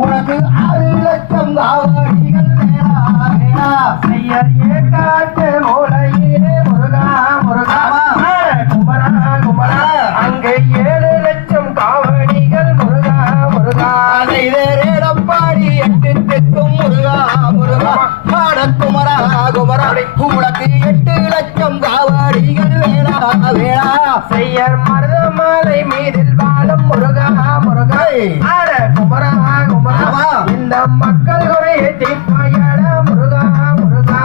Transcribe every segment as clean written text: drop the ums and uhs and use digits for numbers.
உனக்கு 6 லட்சம் காவடிகள் காட்டு மூலையிலே முருகா முருகா குமரா குமரா அங்கே 7 லட்சம் காவடிகள் முருகா முருகா பாடி 8 திக்கும் முருகா முருகா குமரா குமரா உனக்கு 8 லட்சம் காவடிகள் வேளா வேளா செய்யர் மருதமலை மீதில் வாழும் முருகா முருகா குமரா குமரா இந்த மக்கள் குறையை தீர்ப்பாயட முருகா முருகா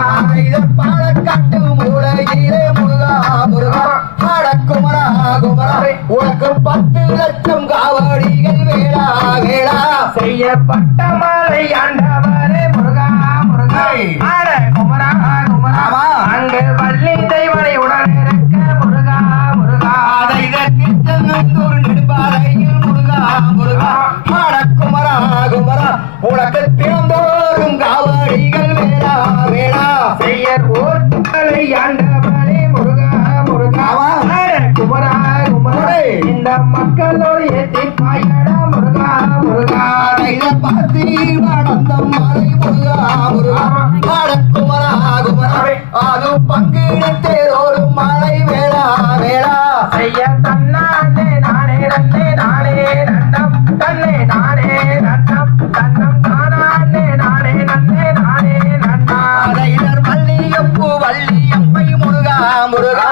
பாலக்காட்டு மூலையிலே முருகா முருகா குமரா குமரா உனக்கு 10 லட்சம் காவடிகள் வேளா வேளா செய்யப்பட்ட மலை ஆண்டவரே முருகா முருகா குமரா குமரா அங்கு வள்ளி தெய்வனை உடன் இருக்க முருகா முருகா திருச்செந்தூர் நெடும்பாலையில் முருகா முருகா குமரா குமரா உனக்கு திறந்தோறும் காவடிகள் வேளா வேளா செய்யர் ஓட்டுகளை ஆண்டவரே முருகா முருகா குமரா குமரா இந்த மக்களோடைய தீர்ப்பாயடா முருகா முருகா பார்த்தி வடந்தம் மலை முருகா முருகா குமரா குமரா அது பங்கிடத்தேரோடும் மலை வேளா வேளா செய்ய தன்னானே நானே நன்னே நானே நன்னம் தன்னே நானே நன்னம் தன்னம் தானே நானே நன்னே நானே நன்னா வள்ளியப்பு வள்ளியம்மை முருகா முருகா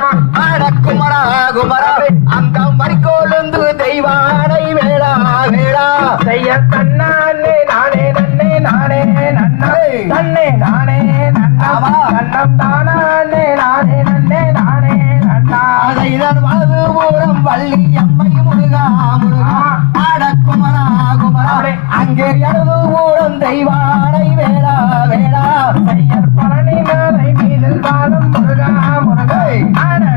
குமரா குமரா அந்த மறிக்கோளுந்து தெய்வானை வேளா வேளா செய்ய தன்னானே நானே நன்னே நானே நன்னா தன்னே நானே நன்னம் தன்னம் தானே நானே நன்னே நானே நன்னா மதுபூரம் வள்ளியம்மை முருகா முருகா குமரா குமரா அங்கே எழுதுபூரம் தெய்வானை வேளா வேளா செய்யர் பழனி மேலை மீதில் வாழும் முருகா முருகா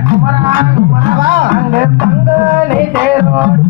குமரா குமரா அங்கு தங்கனை தேரோட்ட